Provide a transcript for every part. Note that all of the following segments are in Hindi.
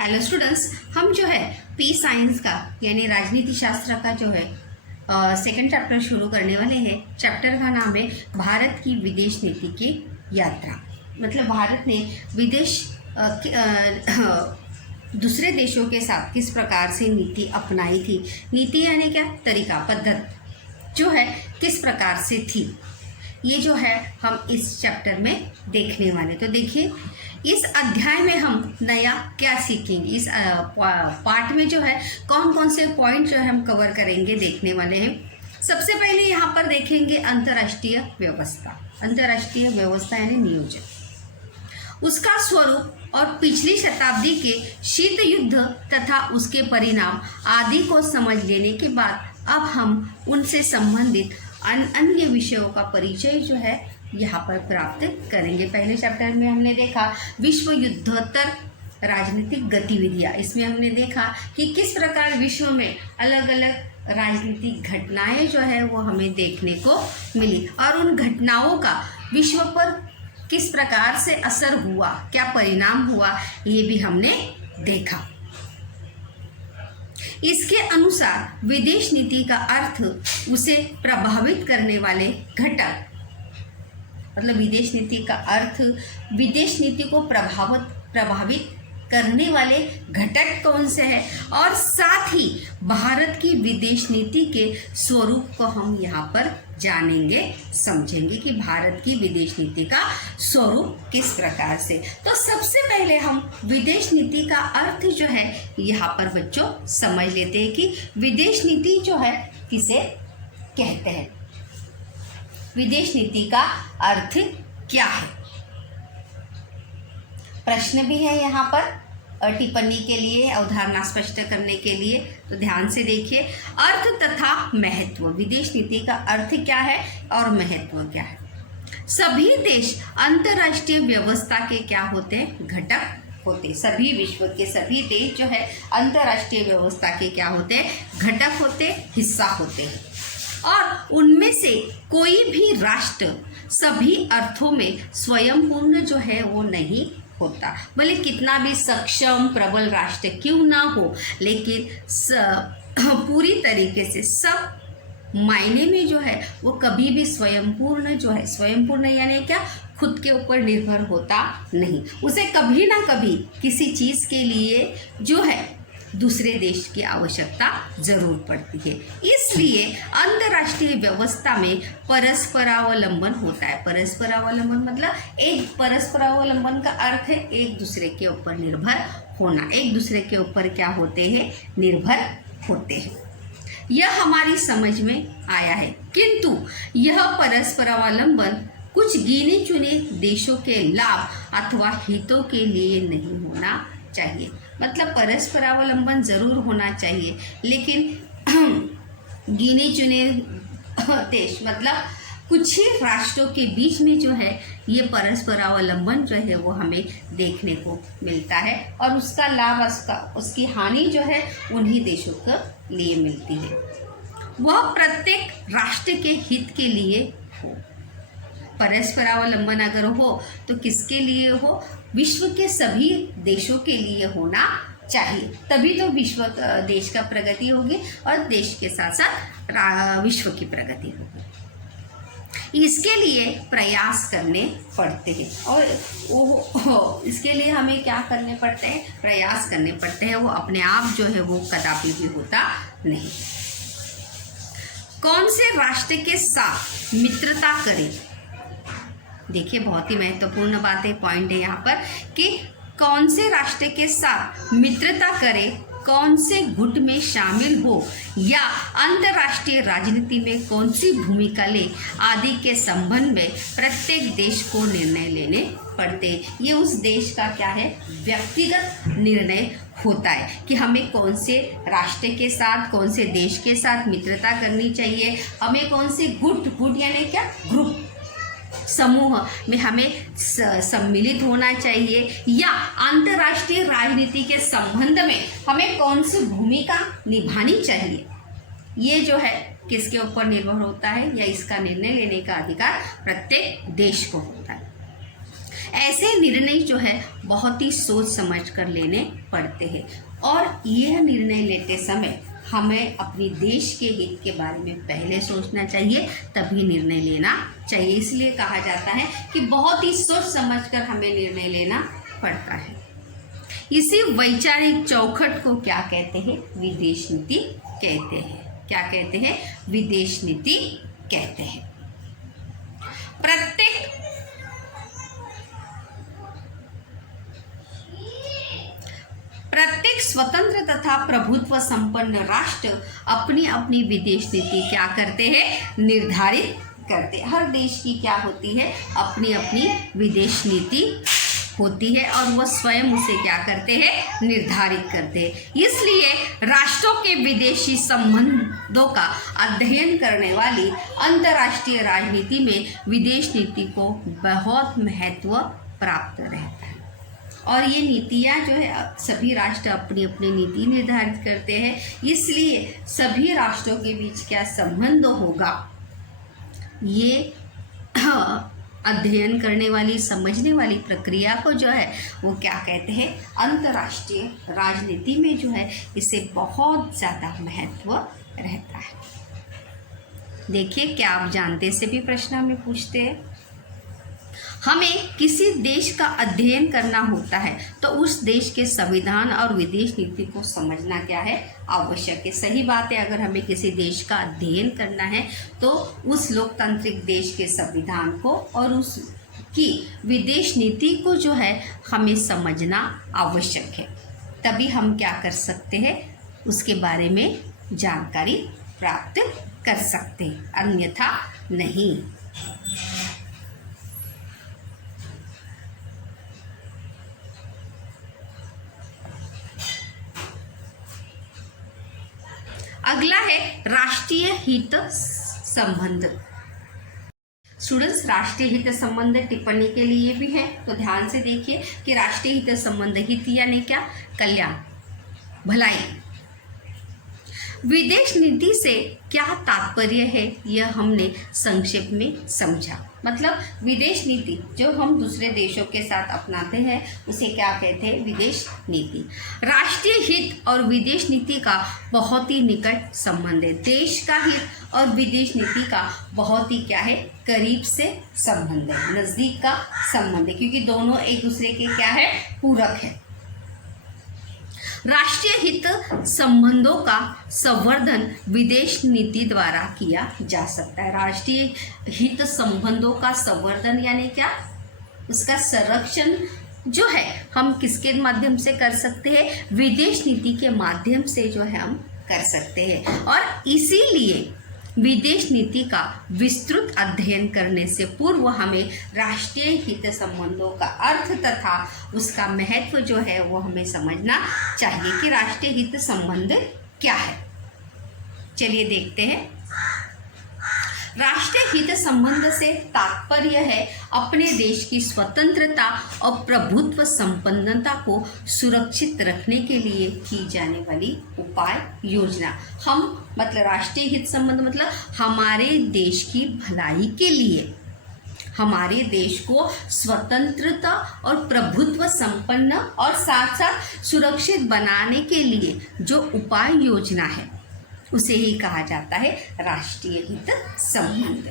हेलो स्टूडेंट्स, हम जो है पी साइंस का यानी राजनीति शास्त्र का जो है सेकंड चैप्टर शुरू करने वाले हैं। चैप्टर का नाम है भारत की विदेश नीति की यात्रा। मतलब भारत ने विदेश दूसरे देशों के साथ किस प्रकार से नीति अपनाई थी। नीति यानी क्या, तरीका, पद्धत जो है किस प्रकार से थी, ये जो है हम इस चैप्टर में देखने वाले। तो देखिए, इस अध्याय में हम नया क्या सीखेंगे, इस पार्ट में जो है कौन कौन से पॉइंट जो है हम कवर करेंगे, देखने वाले हैं। सबसे पहले यहाँ पर देखेंगे अंतर्राष्ट्रीय व्यवस्था। अंतर्राष्ट्रीय व्यवस्था यानी नियोजन, उसका स्वरूप और पिछली शताब्दी के शीत युद्ध तथा उसके परिणाम आदि को समझ लेने के बाद अब हम उनसे संबंधित अन्य विषयों का परिचय जो है यहाँ पर प्राप्त करेंगे। पहले चैप्टर में हमने देखा विश्व युद्धोत्तर राजनीतिक गतिविधियाँ। इसमें हमने देखा कि किस प्रकार विश्व में अलग अलग राजनीतिक घटनाएं जो है वो हमें देखने को मिली और उन घटनाओं का विश्व पर किस प्रकार से असर हुआ, क्या परिणाम हुआ, ये भी हमने देखा। इसके अनुसार विदेश नीति का अर्थ उसे प्रभावित करने वाले घटक, मतलब विदेश नीति का अर्थ विदेश नीति को प्रभावित करने वाले घटक कौन से हैं, और साथ ही भारत की विदेश नीति के स्वरूप को हम यहाँ पर जानेंगे, समझेंगे कि भारत की विदेश नीति का स्वरूप किस प्रकार से। तो सबसे पहले हम विदेश नीति का अर्थ जो है यहाँ पर बच्चों समझ लेते हैं कि विदेश नीति जो है किसे कहते हैं, विदेश नीति का अर्थ क्या है। प्रश्न भी है यहाँ पर टिप्पणी के लिए, अवधारणा स्पष्ट करने के लिए, तो ध्यान से देखिए। अर्थ तथा महत्व, विदेश नीति का अर्थ क्या है और महत्व क्या है। सभी देश अंतर्राष्ट्रीय व्यवस्था के क्या होते हैं, घटक होते। सभी विश्व के सभी देश जो है अंतर्राष्ट्रीय व्यवस्था के क्या होते हैं, घटक होते, हिस्सा होते हैं। और उनमें से कोई भी राष्ट्र सभी अर्थों में स्वयंपूर्ण जो है वो नहीं होता। भले कितना भी सक्षम प्रबल राष्ट्र क्यों ना हो, लेकिन पूरी तरीके से सब मायने में जो है वो कभी भी स्वयंपूर्ण जो है, स्वयंपूर्ण यानी क्या, खुद के ऊपर निर्भर होता नहीं। उसे कभी ना कभी किसी चीज़ के लिए जो है दूसरे देश की आवश्यकता जरूर पड़ती है। इसलिए अंतर्राष्ट्रीय व्यवस्था में परस्परावलंबन होता है। परस्परावलंबन मतलब परस्परावलंबन का अर्थ है एक दूसरे के ऊपर निर्भर होना, एक दूसरे के ऊपर क्या होते हैं, निर्भर होते हैं। यह हमारी समझ में आया है, किंतु यह परस्परावलंबन कुछ गिने चुने देशों के लाभ अथवा हितों के लिए नहीं होना चाहिए। मतलब परस्परावलंबन जरूर होना चाहिए, लेकिन गिने चुने देश मतलब कुछ ही राष्ट्रों के बीच में जो है ये परस्परावलंबन जो है वो हमें देखने को मिलता है, और उसका लाभ, उसकी हानि जो है उन्हीं देशों के लिए मिलती है। वह प्रत्येक राष्ट्र के हित के लिए हो। परस्परावलंबन अगर हो तो किसके लिए हो, विश्व के सभी देशों के लिए होना चाहिए। तभी तो विश्व देश का प्रगति होगी और देश के साथ साथ विश्व की प्रगति होगी। इसके लिए प्रयास करने पड़ते हैं, और इसके लिए हमें क्या करने पड़ते हैं, प्रयास करने पड़ते हैं। वो अपने आप जो है वो कदापि भी होता नहीं। कौन से राष्ट्र के साथ मित्रता करें, देखिए बहुत ही महत्वपूर्ण बात है, पॉइंट है यहाँ पर कि कौन से राष्ट्र के साथ मित्रता करें, कौन से गुट में शामिल हो या अंतर्राष्ट्रीय राजनीति में कौन सी भूमिका ले आदि के संबंध में प्रत्येक देश को निर्णय लेने पड़ते हैं। ये उस देश का क्या है, व्यक्तिगत निर्णय होता है कि हमें कौन से राष्ट्र के साथ, कौन से देश के साथ मित्रता करनी चाहिए, हमें कौन से गुट यानी क्या, ग्रुप, समूह में हमें सम्मिलित होना चाहिए, या अंतर्राष्ट्रीय राजनीति के संबंध में हमें कौन सी भूमिका निभानी चाहिए। ये जो है किसके ऊपर निर्भर होता है, या इसका निर्णय लेने का अधिकार प्रत्येक देश को होता है। ऐसे निर्णय जो है बहुत ही सोच समझ कर लेने पड़ते हैं और यह निर्णय लेते समय हमें अपने देश के हित के बारे में पहले सोचना चाहिए, तभी निर्णय लेना चाहिए। इसलिए कहा जाता है कि बहुत ही सोच समझकर हमें निर्णय लेना पड़ता है। इसी वैचारिक चौखट को क्या कहते हैं? विदेश नीति कहते हैं। क्या कहते हैं? विदेश नीति कहते हैं। प्रत्येक स्वतंत्र तथा प्रभुत्व संपन्न राष्ट्र अपनी अपनी विदेश नीति क्या करते हैं? निर्धारित करते हैं। हर देश की क्या होती है? अपनी अपनी विदेश नीति होती है और वह स्वयं उसे क्या करते हैं? निर्धारित करते हैं। इसलिए राष्ट्रों के विदेशी संबंधों का अध्ययन करने वाली अंतर्राष्ट्रीय राजनीति में विदेश नीति को बहुत महत्व प्राप्त रहता है और ये नीतियाँ जो है सभी राष्ट्र अपनी अपनी नीति निर्धारित करते हैं। इसलिए सभी राष्ट्रों के बीच क्या संबंध होगा, ये अध्ययन करने वाली, समझने वाली प्रक्रिया को जो है वो क्या कहते हैं? अंतर्राष्ट्रीय राजनीति में जो है इसे बहुत ज़्यादा महत्व रहता है। देखिए, क्या आप जानते से भी प्रश्न हमें पूछते हैं। हमें किसी देश का अध्ययन करना होता है तो उस देश के संविधान और विदेश नीति को समझना क्या है? आवश्यक है। सही बात है, अगर हमें किसी देश का अध्ययन करना है तो उस लोकतांत्रिक देश के संविधान को और उसकी विदेश नीति को जो है हमें समझना आवश्यक है। तभी हम क्या कर सकते हैं? उसके बारे में जानकारी प्राप्त कर सकते हैं, अन्यथा नहीं। अगला है राष्ट्रीय हित संबंध। स्टूडेंट्स, राष्ट्रीय हित संबंध टिप्पणी के लिए भी है, तो ध्यान से देखिए कि राष्ट्रीय हित संबंध, हित यानी क्या? कल्याण, भलाई। विदेश नीति से क्या तात्पर्य है, यह हमने संक्षेप में समझा। मतलब विदेश नीति जो हम दूसरे देशों के साथ अपनाते हैं उसे क्या कहते हैं? विदेश नीति। राष्ट्रीय हित और विदेश नीति का बहुत ही निकट संबंध है। देश का हित और विदेश नीति का बहुत ही क्या है? करीब से संबंध है, नज़दीक का संबंध है, क्योंकि दोनों एक दूसरे के क्या है? पूरक है। राष्ट्रीय हित संबंधों का संवर्धन विदेश नीति द्वारा किया जा सकता है। राष्ट्रीय हित संबंधों का संवर्धन यानी क्या? उसका संरक्षण जो है हम किसके माध्यम से कर सकते हैं? विदेश नीति के माध्यम से जो है हम कर सकते हैं। और इसीलिए विदेश नीति का विस्तृत अध्ययन करने से पूर्व हमें राष्ट्रीय हित संबंधों का अर्थ तथा उसका महत्व जो है वो हमें समझना चाहिए कि राष्ट्रीय हित संबंध क्या है। चलिए देखते हैं। राष्ट्रीय हित संबंध से तात्पर्य है अपने देश की स्वतंत्रता और प्रभुत्व संपन्नता को सुरक्षित रखने के लिए की जाने वाली उपाय योजना। हम मतलब राष्ट्रीय हित संबंध मतलब हमारे देश की भलाई के लिए, हमारे देश को स्वतंत्रता और प्रभुत्व संपन्न और साथ साथ सुरक्षित बनाने के लिए जो उपाय योजना है उसे ही कहा जाता है राष्ट्रीय हित संबंध।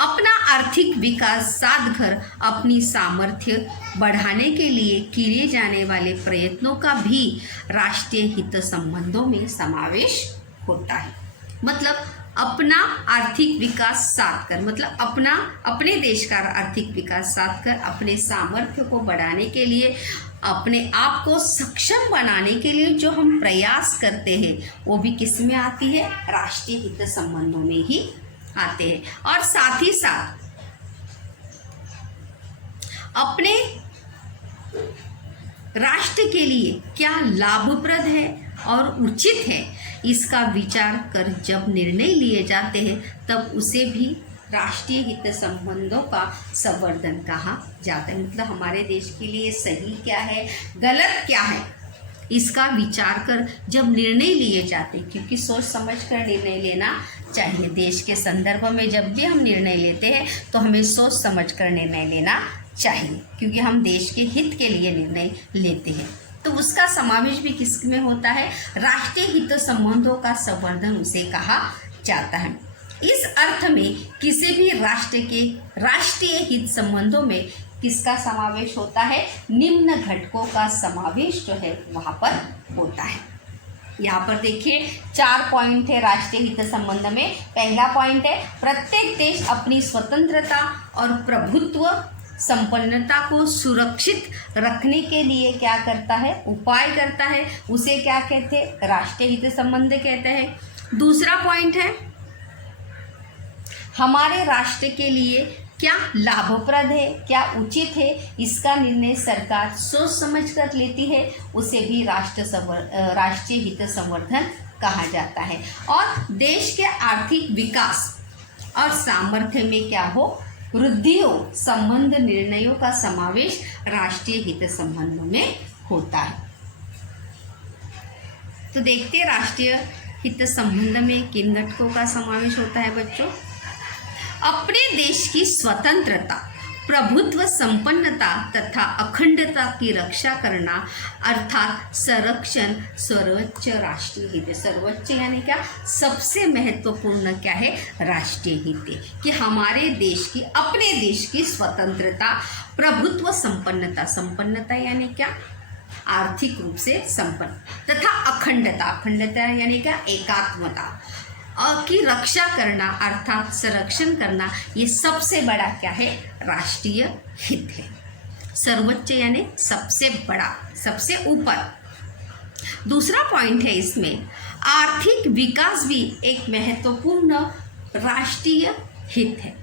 अपना आर्थिक विकास साध कर अपनी सामर्थ्य बढ़ाने के लिए किए जाने वाले प्रयत्नों का भी राष्ट्रीय हित संबंधों में समावेश होता है। मतलब अपना आर्थिक विकास साध कर, मतलब अपने देश का आर्थिक विकास साध कर अपने सामर्थ्य को बढ़ाने के लिए, अपने आप को सक्षम बनाने के लिए जो हम प्रयास करते हैं वो भी किस में आती है? राष्ट्रीय हित संबंधों में ही आते हैं। और साथ ही साथ अपने राष्ट्र के लिए क्या लाभप्रद है और उचित है इसका विचार कर जब निर्णय लिए जाते हैं तब उसे भी राष्ट्रीय हित संबंधों का संवर्धन कहा जाता है। मतलब हमारे देश के लिए सही क्या है, गलत क्या है, इसका विचार कर जब निर्णय लिए जाते हैं, क्योंकि सोच समझ कर निर्णय लेना चाहिए। देश के संदर्भ में जब भी हम निर्णय लेते हैं तो हमें सोच समझ कर निर्णय लेना चाहिए, क्योंकि हम देश के हित के लिए निर्णय लेते हैं। तो उसका समावेश भी किस में होता है? राष्ट्रीय हित संबंधों का संवर्धन उसे कहा जाता है। इस अर्थ में किसी भी राष्ट्र के राष्ट्रीय हित संबंधों में किसका समावेश होता है? निम्न घटकों का समावेश जो है वहाँ पर होता है। यहाँ पर देखिए 4 पॉइंट है राष्ट्रीय हित संबंध में। पहला पॉइंट है प्रत्येक देश अपनी स्वतंत्रता और प्रभुत्व संपन्नता को सुरक्षित रखने के लिए क्या करता है? उपाय करता है। उसे क्या कहते हैं? राष्ट्रीय हित संबंध कहते हैं। दूसरा पॉइंट है हमारे राष्ट्र के लिए क्या लाभप्रद है, क्या उचित है, इसका निर्णय सरकार सोच समझ कर लेती है, उसे भी राष्ट्रीय हित संवर्धन कहा जाता है। और देश के आर्थिक विकास और सामर्थ्य में क्या हो? वृद्धि हो, संबंध निर्णयों का समावेश राष्ट्रीय हित संबंधों में होता है। तो देखते हैं राष्ट्रीय हित संबंध में किन घटकों का समावेश होता है बच्चों। अपने देश की स्वतंत्रता, प्रभुत्व, संपन्नता तथा अखंडता की रक्षा करना अर्थात संरक्षण सर्वोच्च राष्ट्रीय हित। सर्वोच्च यानी क्या? सबसे महत्वपूर्ण क्या है? राष्ट्रीय हित है कि हमारे देश की, अपने देश की स्वतंत्रता, प्रभुत्व, संपन्नता, संपन्नता यानी क्या? आर्थिक रूप से संपन्न, तथा अखंडता, अखंडता यानी क्या? एकात्मता की रक्षा करना अर्थात संरक्षण करना, ये सबसे बड़ा क्या है? राष्ट्रीय हित है। सर्वोच्च यानी सबसे बड़ा, सबसे ऊपर। दूसरा पॉइंट है इसमें आर्थिक विकास भी एक महत्वपूर्ण राष्ट्रीय हित है।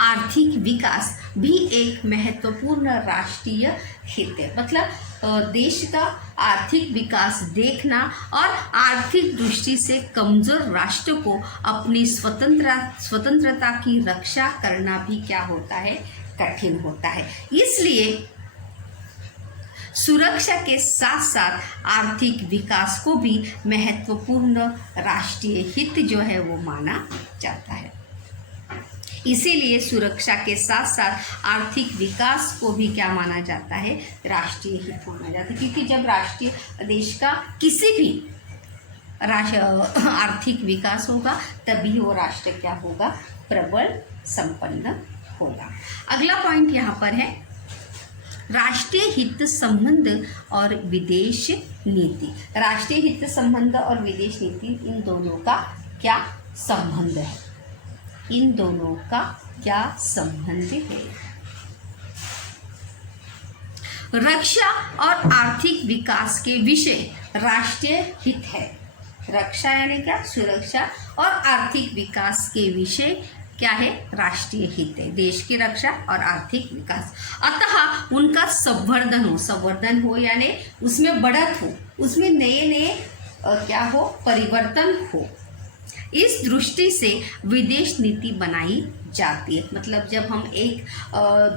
आर्थिक विकास भी एक महत्वपूर्ण राष्ट्रीय हित है। मतलब देश का आर्थिक विकास देखना और आर्थिक दृष्टि से कमजोर राष्ट्र को अपनी स्वतंत्रता की रक्षा करना भी क्या होता है? कठिन होता है। इसलिए सुरक्षा के साथ साथ आर्थिक विकास को भी महत्वपूर्ण राष्ट्रीय हित जो है वो माना जाता है। इसीलिए सुरक्षा के साथ साथ आर्थिक विकास को भी क्या माना जाता है? राष्ट्रीय हित माना जाता है। क्योंकि जब राष्ट्रीय देश का किसी भी आर्थिक विकास होगा तभी वो राष्ट्र क्या होगा? प्रबल, संपन्न होगा। अगला पॉइंट यहाँ पर है राष्ट्रीय हित संबंध और विदेश नीति। राष्ट्रीय हित संबंध और विदेश नीति, इन दोनों का क्या संबंध है? इन दोनों का क्या संबंध है? रक्षा और आर्थिक विकास के विषय राष्ट्रीय हित है। रक्षा यानी क्या? सुरक्षा और आर्थिक विकास के विषय क्या है? राष्ट्रीय हित है। देश की रक्षा और आर्थिक विकास, अतः उनका संवर्धन हो यानी उसमें बढ़त हो, उसमें नए क्या हो? परिवर्तन हो। इस दृष्टि से विदेश नीति बनाई जाती है। मतलब जब हम एक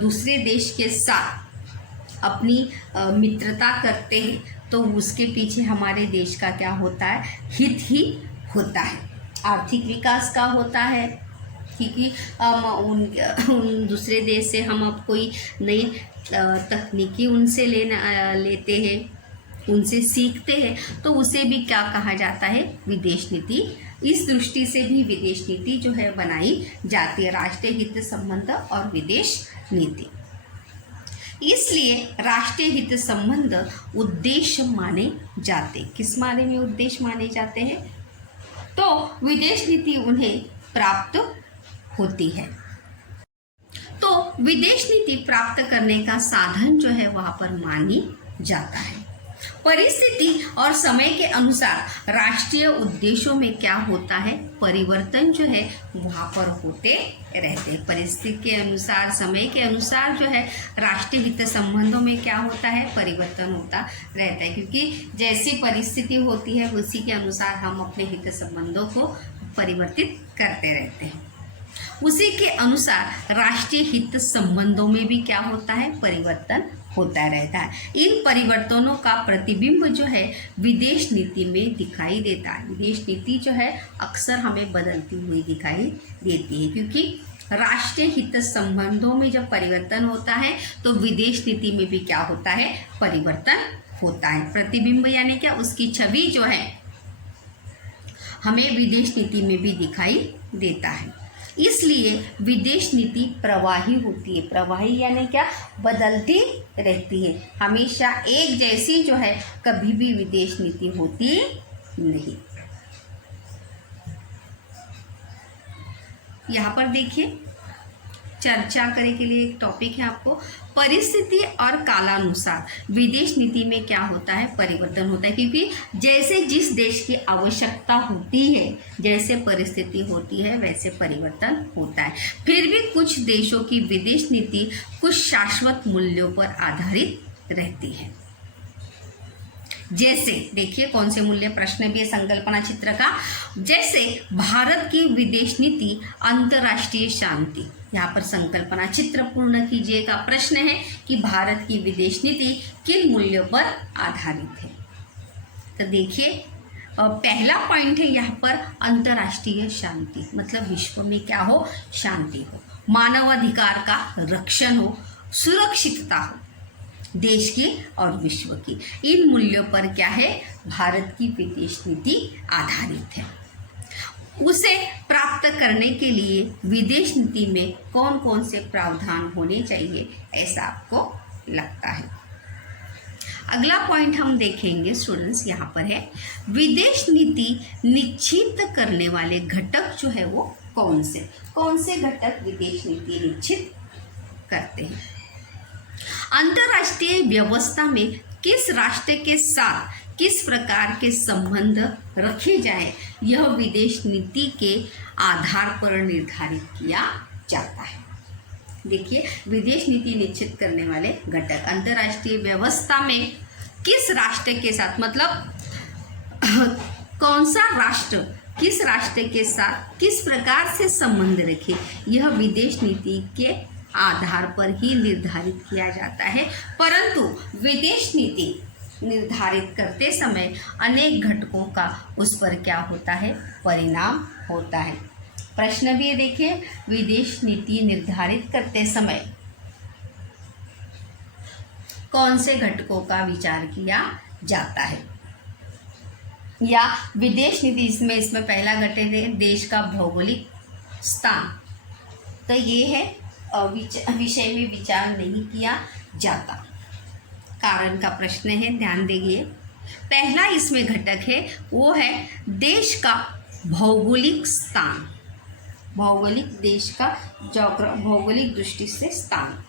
दूसरे देश के साथ अपनी मित्रता करते हैं तो उसके पीछे हमारे देश का क्या होता है? हित ही होता है। आर्थिक विकास का होता है क्योंकि उन दूसरे देश से हम अब कोई नई तकनीकी उनसे लेते हैं, उनसे सीखते हैं, तो उसे भी क्या कहा जाता है? विदेश नीति। इस दृष्टि से भी विदेश नीति जो है बनाई जाती है, राष्ट्रीय हित संबंध और विदेश नीति। इसलिए राष्ट्रीय हित संबंध उद्देश्य माने जाते। किस माने में उद्देश्य माने जाते हैं? तो विदेश नीति उन्हें प्राप्त होती है। तो विदेश नीति प्राप्त करने का साधन जो है वहाँ पर मानी जाता है। परिस्थिति और समय के अनुसार राष्ट्रीय उद्देश्यों में क्या होता है? परिवर्तन जो है वहाँ पर होते रहते हैं। परिस्थिति के अनुसार, समय के अनुसार जो है राष्ट्रीय हित संबंधों में क्या होता है? परिवर्तन होता रहता है, क्योंकि जैसी परिस्थिति होती है उसी के अनुसार हम अपने हित संबंधों को परिवर्तित करते रहते हैं। उसी के अनुसार राष्ट्रीय हित संबंधों में भी क्या होता है? परिवर्तन होता रहता है। इन परिवर्तनों का प्रतिबिंब जो है विदेश नीति में दिखाई देता है। विदेश नीति जो है अक्सर हमें बदलती हुई दिखाई देती है, क्योंकि राष्ट्रीय हित संबंधों में जब परिवर्तन होता है तो विदेश नीति में भी क्या होता है, परिवर्तन होता है। प्रतिबिंब यानी क्या, उसकी छवि जो है हमें विदेश नीति में भी दिखाई देता है। इसलिए विदेश नीति प्रवाही होती है। प्रवाही यानी क्या, बदलती रहती है, हमेशा एक जैसी जो है कभी भी विदेश नीति होती नहीं। यहाँ पर देखिए, चर्चा करने के लिए एक टॉपिक है आपको, परिस्थिति और कालानुसार विदेश नीति में क्या होता है, परिवर्तन होता है। क्योंकि जैसे जिस देश की आवश्यकता होती है, जैसे परिस्थिति होती है, वैसे परिवर्तन होता है। फिर भी कुछ देशों की विदेश नीति कुछ शाश्वत मूल्यों पर आधारित रहती है। जैसे देखिए कौन से मूल्य, प्रश्न भी है संकल्पना चित्र का। जैसे भारत की विदेश नीति अंतर्राष्ट्रीय शांति, यहाँ पर संकल्पना चित्र पूर्ण कीजिएगा। प्रश्न है कि भारत की विदेश नीति किन मूल्यों पर आधारित है। तो देखिए पहला पॉइंट है यहाँ पर अंतर्राष्ट्रीय शांति, मतलब विश्व में क्या हो, शांति हो, मानवाधिकार का रक्षण हो, सुरक्षितता हो देश की और विश्व की। इन मूल्यों पर क्या है, भारत की विदेश नीति आधारित है। उसे प्राप्त करने के लिए विदेश नीति में कौन कौन से प्रावधान होने चाहिए, ऐसा आपको लगता है। अगला पॉइंट हम देखेंगे स्टूडेंट्स, यहाँ पर है विदेश नीति निश्चित करने वाले घटक जो है वो कौन से घटक विदेश नीति निश्चित करते हैं। अंतर्राष्ट्रीय व्यवस्था में किस राष्ट्र के साथ किस प्रकार के संबंध रखे जाए, यह विदेश नीति के आधार पर निर्धारित किया जाता है। देखिए विदेश नीति निश्चित करने वाले घटक, अंतर्राष्ट्रीय व्यवस्था में किस राष्ट्र के साथ, मतलब कौन सा राष्ट्र किस राष्ट्र के साथ किस प्रकार से संबंध रखे, यह विदेश नीति के आधार पर ही निर्धारित किया जाता है। परंतु विदेश नीति निर्धारित करते समय अनेक घटकों का उस पर क्या होता है, परिणाम होता है। प्रश्न भी देखिए, विदेश नीति निर्धारित करते समय कौन से घटकों का विचार किया जाता है, या विदेश नीति इसमें पहला घटक है देश का भौगोलिक स्थान, तो ये है विषय में विचार नहीं किया जाता। कारण का प्रश्न है, ध्यान देंगे। पहला इसमें घटक है वो है देश का भौगोलिक स्थान, भौगोलिक देश का भौगोलिक दृष्टि से स्थान।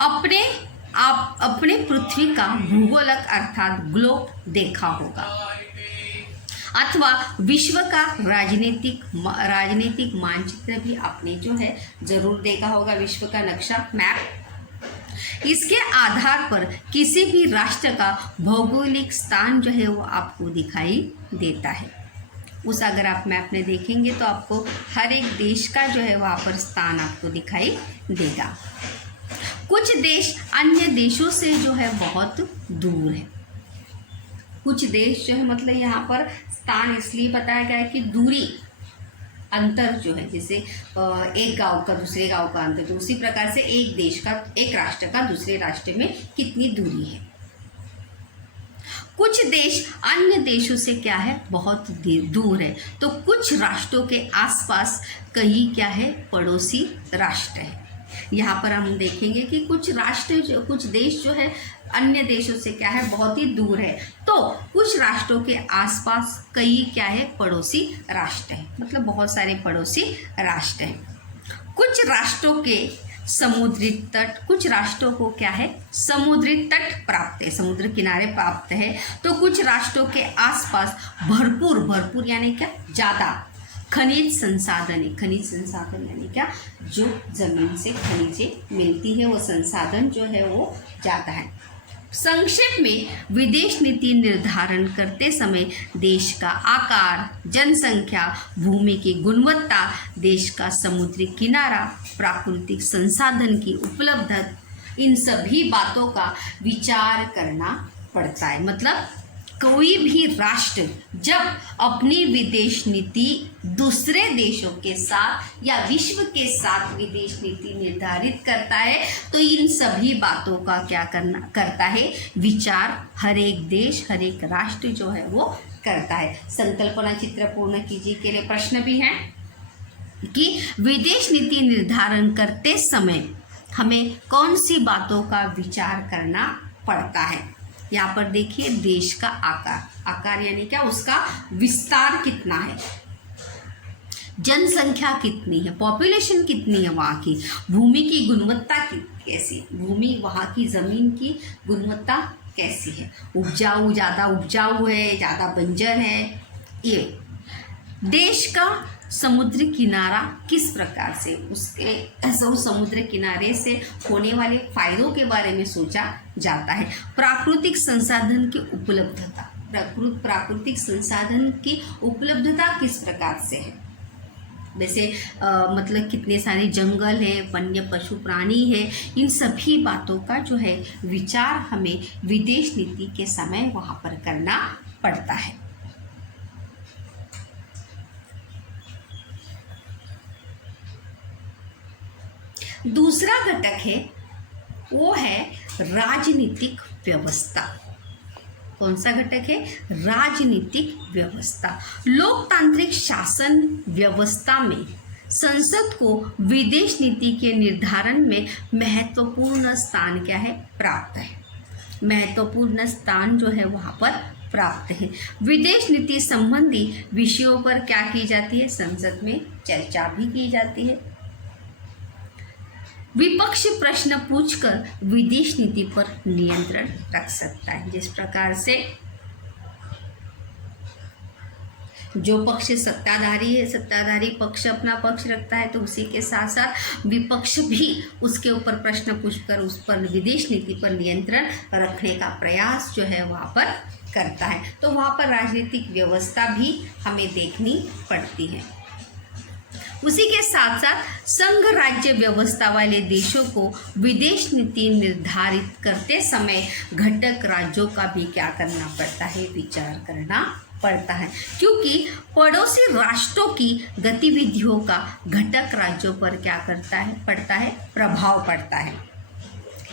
अपने पृथ्वी का भूगोलक अर्थात ग्लोब देखा होगा, अथवा विश्व का राजनीतिक मानचित्र भी आपने जो है जरूर देखा होगा, विश्व का नक्शा, मैप। इसके आधार पर किसी भी राष्ट्र का भौगोलिक स्थान जो है वो आपको दिखाई देता है। उस अगर आप मैप में देखेंगे तो आपको हर एक देश का जो है वहाँ पर स्थान आपको दिखाई देगा। कुछ देश अन्य देशों से जो है बहुत दूर है। कुछ देश जो है, मतलब यहाँ पर स्थान इसलिए बताया गया है कि दूरी, अंतर जो है, जैसे एक गांव का दूसरे गांव का अंतर, तो उसी प्रकार से एक देश का, एक राष्ट्र का दूसरे राष्ट्र में कितनी दूरी है। कुछ देश अन्य देशों से क्या है, बहुत दूर है। तो कुछ राष्ट्रों के आसपास कई क्या है, पड़ोसी राष्ट्र है। यहाँ पर हम देखेंगे कि कुछ देश जो है अन्य देशों से क्या है, बहुत ही दूर है। तो कुछ राष्ट्रों के आसपास कई क्या है, पड़ोसी राष्ट्र है, मतलब बहुत सारे पड़ोसी राष्ट्र हैं। कुछ राष्ट्रों के समुद्री तट, कुछ राष्ट्रों को क्या है, समुद्री तट प्राप्त है, समुद्र किनारे प्राप्त है। तो कुछ राष्ट्रों के आसपास भरपूर यानी क्या, ज़्यादा खनिज संसाधन है। खनिज संसाधन यानी क्या, जो जमीन से खनिजें मिलती है वो संसाधन जो है वो ज़्यादा है। संक्षेप में विदेश नीति निर्धारण करते समय देश का आकार, जनसंख्या, भूमि की गुणवत्ता, देश का समुद्री किनारा, प्राकृतिक संसाधन की उपलब्धता, इन सभी बातों का विचार करना पड़ता है। मतलब कोई भी राष्ट्र जब अपनी विदेश नीति दूसरे देशों के साथ या विश्व के साथ विदेश नीति निर्धारित करता है तो इन सभी बातों का क्या करता है, विचार हर एक देश, हर एक राष्ट्र जो है वो करता है। संकल्पना चित्र पूर्ण कीजिए के लिए प्रश्न भी है कि विदेश नीति निर्धारण करते समय हमें कौन सी बातों का विचार करना पड़ता है। यहाँ पर देखिए, देश का आकार यानी क्या, उसका विस्तार कितना है, जनसंख्या कितनी है, पॉपुलेशन कितनी है वहाँ की, भूमि की गुणवत्ता कैसी, भूमि वहाँ की ज़मीन की गुणवत्ता कैसी है, उपजाऊ, ज़्यादा उपजाऊ है, ज़्यादा बंजर है, ये देश का समुद्र किनारा किस प्रकार से, उसके समुद्र किनारे से होने वाले फायदों के बारे में सोचा जाता है। प्राकृतिक संसाधन की उपलब्धता, प्राकृतिक संसाधन की उपलब्धता किस प्रकार से है, वैसे मतलब कितने सारे जंगल है, वन्य पशु प्राणी है, इन सभी बातों का जो है विचार हमें विदेश नीति के समय वहाँ पर करना पड़ता है। दूसरा घटक है वो है राजनीतिक व्यवस्था। कौन सा घटक है, राजनीतिक व्यवस्था। लोकतांत्रिक शासन व्यवस्था में संसद को विदेश नीति के निर्धारण में महत्वपूर्ण स्थान क्या है, प्राप्त है, महत्वपूर्ण स्थान जो है वहाँ पर प्राप्त है। विदेश नीति संबंधी विषयों पर क्या की जाती है, संसद में चर्चा भी की जाती है। विपक्ष प्रश्न पूछकर विदेश नीति पर नियंत्रण रख सकता है। जिस प्रकार से जो पक्ष सत्ताधारी है, सत्ताधारी पक्ष अपना पक्ष रखता है, तो उसी के साथ साथ विपक्ष भी उसके ऊपर प्रश्न पूछकर उस पर विदेश नीति पर नियंत्रण रखने का प्रयास जो है वहाँ पर करता है। तो वहाँ पर राजनीतिक व्यवस्था भी हमें देखनी पड़ती है। उसी के साथ साथ संघ राज्य व्यवस्था वाले देशों को विदेश नीति निर्धारित करते समय घटक राज्यों का भी क्या करना पड़ता है, विचार करना पड़ता है, क्योंकि पड़ोसी राष्ट्रों की गतिविधियों का घटक राज्यों पर क्या करता है, पड़ता है, प्रभाव पड़ता है।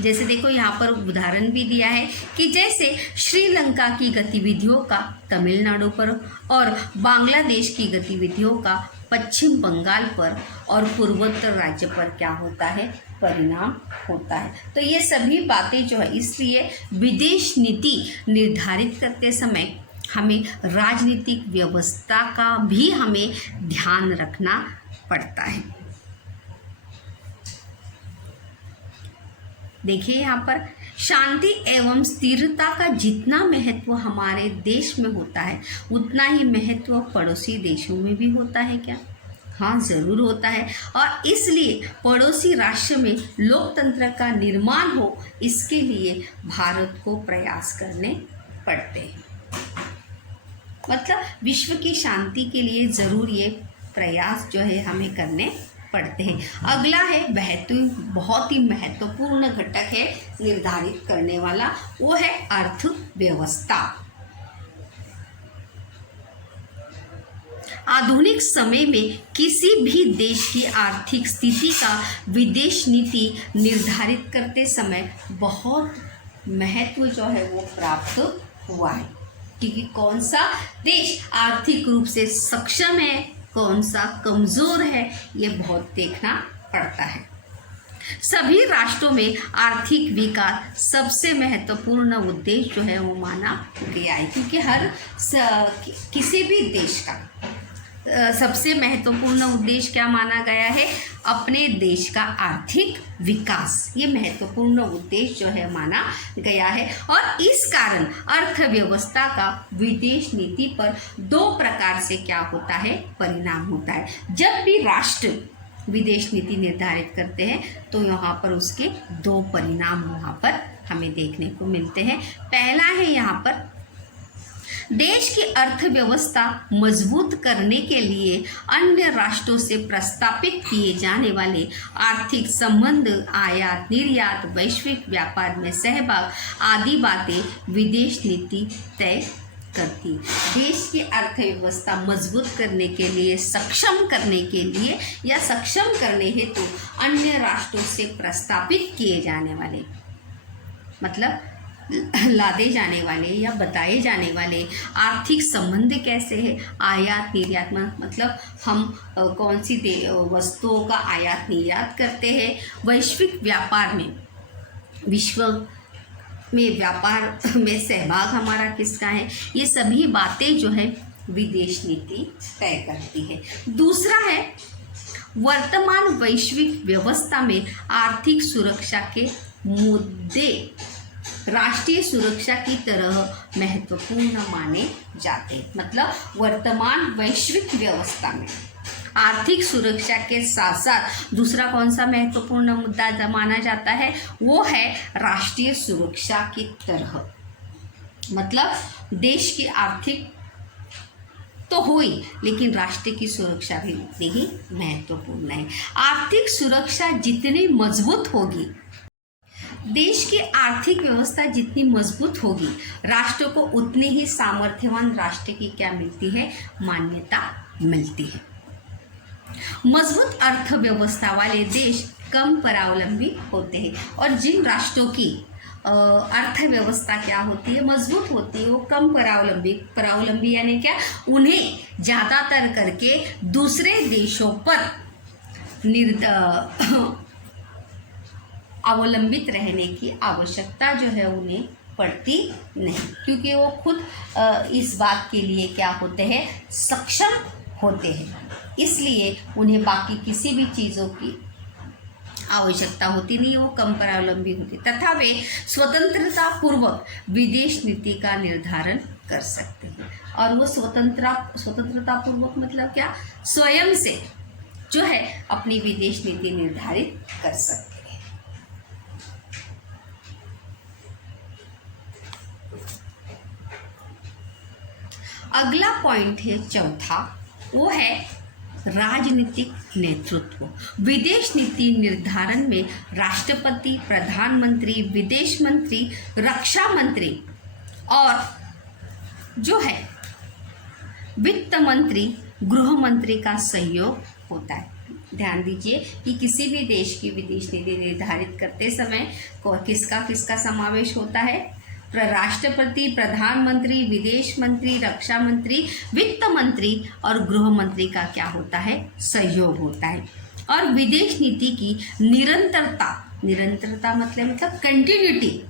जैसे देखो यहाँ पर उदाहरण भी दिया है कि जैसे श्रीलंका की गतिविधियों का तमिलनाडु पर और बांग्लादेश की गतिविधियों का पश्चिम बंगाल पर और पूर्वोत्तर राज्य पर क्या होता है, परिणाम होता है। तो ये सभी बातें जो है, इसलिए विदेश नीति निर्धारित करते समय हमें राजनीतिक व्यवस्था का भी हमें ध्यान रखना पड़ता है। देखिए यहाँ पर शांति एवं स्थिरता का जितना महत्व हमारे देश में होता है उतना ही महत्व पड़ोसी देशों में भी होता है क्या? हाँ, ज़रूर होता है। और इसलिए पड़ोसी राष्ट्र में लोकतंत्र का निर्माण हो, इसके लिए भारत को प्रयास करने पड़ते हैं। मतलब विश्व की शांति के लिए ज़रूर ये प्रयास जो है हमें करने पड़ते हैं। अगला है बहुत ही महत्वपूर्ण घटक है निर्धारित करने वाला, वो है अर्थव्यवस्था। आधुनिक समय में किसी भी देश की आर्थिक स्थिति का विदेश नीति निर्धारित करते समय बहुत महत्व जो है वो प्राप्त हुआ है, क्योंकि कौन सा देश आर्थिक रूप से सक्षम है, कौन सा कमज़ोर है, ये बहुत देखना पड़ता है। सभी राष्ट्रों में आर्थिक विकास सबसे महत्वपूर्ण उद्देश्य जो है वो माना गया है, क्योंकि किसी भी देश का सबसे महत्वपूर्ण उद्देश्य क्या माना गया है, अपने देश का आर्थिक विकास, ये महत्वपूर्ण उद्देश्य जो है माना गया है। और इस कारण अर्थव्यवस्था का विदेश नीति पर दो प्रकार से क्या होता है, परिणाम होता है। जब भी राष्ट्र विदेश नीति निर्धारित करते हैं तो यहाँ पर उसके दो परिणाम वहाँ पर हमें देखने को मिलते हैं। पहला है यहाँ पर देश की अर्थव्यवस्था मजबूत करने के लिए अन्य राष्ट्रों से प्रस्तापित किए जाने वाले आर्थिक संबंध, आयात निर्यात, वैश्विक व्यापार में सहभाग आदि बातें विदेश नीति तय करती है। देश की अर्थव्यवस्था मजबूत करने के लिए, सक्षम करने के लिए या सक्षम करने हेतु अन्य राष्ट्रों से प्रस्तापित किए जाने वाले, मतलब लादे जाने वाले या बताए जाने वाले आर्थिक संबंध कैसे है। आयात निर्यात मतलब हम कौन सी वस्तुओं का आयात निर्यात करते हैं। वैश्विक व्यापार में, विश्व में व्यापार में सहभाग हमारा किसका है, ये सभी बातें जो है विदेश नीति तय करती है। दूसरा है वर्तमान वैश्विक व्यवस्था में आर्थिक सुरक्षा के मुद्दे राष्ट्रीय सुरक्षा की तरह महत्वपूर्ण माने जाते हैं। मतलब वर्तमान वैश्विक व्यवस्था में आर्थिक सुरक्षा के साथ साथ दूसरा कौन सा महत्वपूर्ण मुद्दा माना जाता है, वो है राष्ट्रीय सुरक्षा की तरह। मतलब देश की आर्थिक तो हुई, लेकिन राष्ट्र की सुरक्षा भी उतनी ही महत्वपूर्ण है। आर्थिक सुरक्षा जितनी मजबूत होगी, देश की आर्थिक व्यवस्था जितनी मजबूत होगी, राष्ट्र को उतनी ही सामर्थ्यवान राष्ट्र की क्या मिलती है, मान्यता मिलती है। मजबूत अर्थव्यवस्था वाले देश कम परावलंबी होते हैं, और जिन राष्ट्रों की अर्थव्यवस्था क्या होती है, मजबूत होती है, वो कम परावलंबी यानी क्या, उन्हें ज़्यादातर करके दूसरे देशों पर अवलंबित रहने की आवश्यकता जो है उन्हें पड़ती नहीं, क्योंकि वो खुद इस बात के लिए क्या होते हैं, सक्षम होते हैं। इसलिए उन्हें बाकी किसी भी चीज़ों की आवश्यकता होती नहीं, वो कम परावलंबी होती, तथा वे स्वतंत्रता पूर्वक विदेश नीति का निर्धारण कर सकते हैं। और वो स्वतंत्रता पूर्वक मतलब क्या, स्वयं से जो है अपनी विदेश नीति निर्धारित कर सकते हैं। अगला पॉइंट है चौथा, वो है राजनीतिक नेतृत्व। विदेश नीति निर्धारण में राष्ट्रपति, प्रधानमंत्री, विदेश मंत्री, रक्षा मंत्री और जो है वित्त मंत्री, गृह मंत्री का सहयोग होता है। ध्यान दीजिए कि किसी भी देश की विदेश नीति निर्धारित करते समय किसका समावेश होता है, राष्ट्रपति, प्रधानमंत्री, विदेश मंत्री, रक्षा मंत्री, वित्त मंत्री और गृह मंत्री का क्या होता है, सहयोग होता है। और विदेश नीति की निरंतरता मतलब कंटिन्यूटी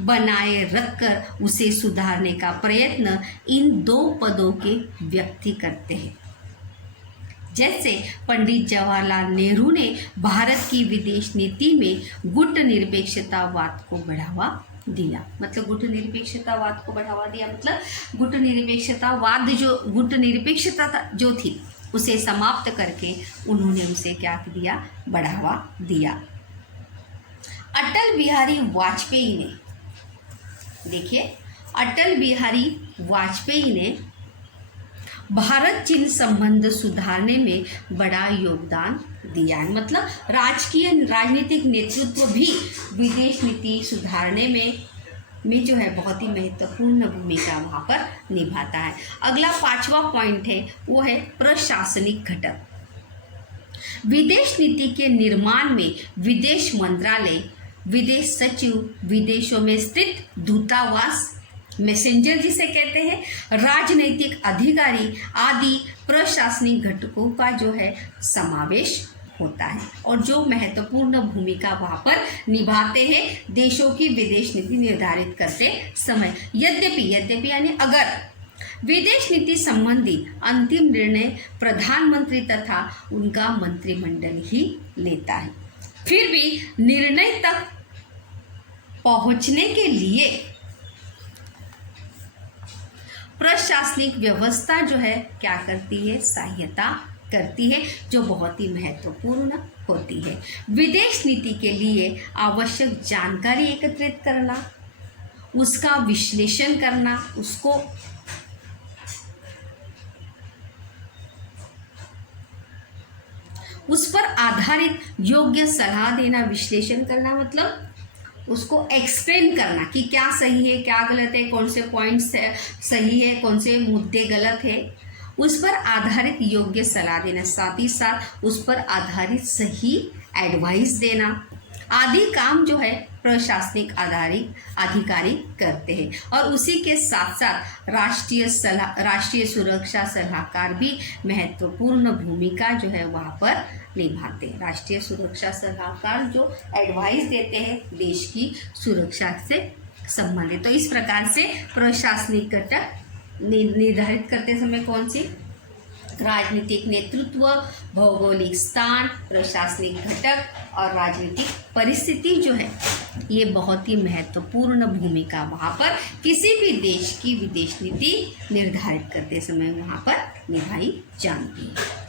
बनाए रखकर उसे सुधारने का प्रयत्न इन दो पदों के व्यक्ति करते हैं। जैसे पंडित जवाहरलाल नेहरू ने भारत की विदेश नीति में गुट निरपेक्षतावाद को बढ़ावा दिया। मतलब गुट निरपेक्षतावाद को बढ़ावा दिया मतलब गुट निरपेक्षता जो थी उसे समाप्त करके उन्होंने उसे क्या दिया, बढ़ावा दिया। अटल बिहारी वाजपेयी ने, देखिए अटल बिहारी वाजपेयी ने भारत चीन संबंध सुधारने में बड़ा योगदान दिया है। मतलब राजनीतिक नेतृत्व भी विदेश नीति सुधारने में जो है बहुत ही महत्वपूर्ण भूमिका वहाँ पर निभाता है। अगला पांचवा पॉइंट है, वो है प्रशासनिक घटक। विदेश नीति के निर्माण में विदेश मंत्रालय, विदेश सचिव, विदेशों में स्थित दूतावास, मैसेंजर जिसे कहते हैं, राजनीतिक अधिकारी आदि प्रशासनिक घटकों का जो है समावेश होता है, और जो महत्वपूर्ण भूमिका वहाँ पर निभाते हैं देशों की विदेश नीति निर्धारित करते समय। यद्यपि यानी अगर विदेश नीति संबंधी अंतिम निर्णय प्रधानमंत्री तथा उनका मंत्रिमंडल ही लेता है, फिर भी निर्णय तक पहुँचने के लिए प्रशासनिक व्यवस्था जो है क्या करती है, सहायता करती है, जो बहुत ही महत्वपूर्ण होती है। विदेश नीति के लिए आवश्यक जानकारी एकत्रित करना, उसका विश्लेषण करना, उसको उस पर आधारित योग्य सलाह देना, विश्लेषण करना मतलब उसको एक्सप्लेन करना कि क्या सही है क्या गलत है, कौन से पॉइंट्स सही है कौन से मुद्दे गलत है, उस पर आधारित योग्य सलाह देना, साथ ही साथ उस पर आधारित सही एडवाइस देना आदि काम जो है प्रशासनिक अधिकारी करते हैं। और उसी के साथ साथ राष्ट्रीय सुरक्षा सलाहकार भी महत्वपूर्ण भूमिका जो है वहाँ पर निभाते हैं। राष्ट्रीय सुरक्षा सलाहकार जो एडवाइस देते हैं देश की सुरक्षा से संबंधित। तो इस प्रकार से प्रशासनिक घटक निर्धारित करते समय कौन सी, राजनीतिक नेतृत्व, भौगोलिक स्थान, प्रशासनिक घटक और राजनीतिक परिस्थिति जो है ये बहुत ही महत्वपूर्ण भूमिका वहाँ पर किसी भी देश की विदेश नीति निर्धारित करते समय वहाँ पर निभाई जाती है।